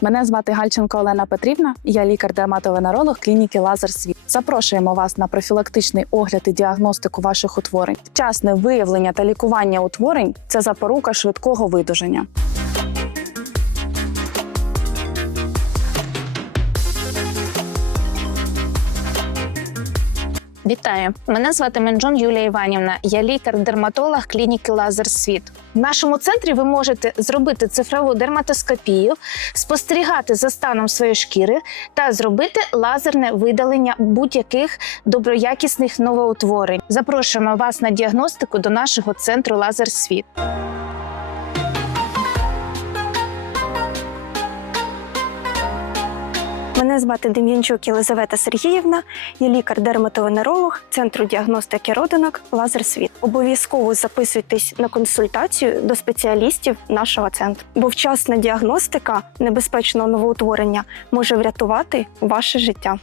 Мене звати Гальченко Олена Петрівна. Я лікар-дерматовенеролог клініки Лазер Світ. Запрошуємо вас на профілактичний огляд і діагностику ваших утворень. Вчасне виявлення та лікування утворень це запорука швидкого видуження. Вітаю! Мене звати Менджон Юлія Іванівна. Я лікар-дерматолог клініки Лазер Світ. В нашому центрі ви можете зробити цифрову дерматоскопію, спостерігати за станом своєї шкіри та зробити лазерне видалення будь-яких доброякісних новоутворень. Запрошуємо вас на діагностику до нашого центру Лазер Світ. Мене звати Дем'янчук Єлизавета Сергіївна, я лікар-дерматовенеролог Центру діагностики родинок Лазер Світ. Обов'язково записуйтесь на консультацію до спеціалістів нашого центру, бо вчасна діагностика небезпечного новоутворення може врятувати ваше життя.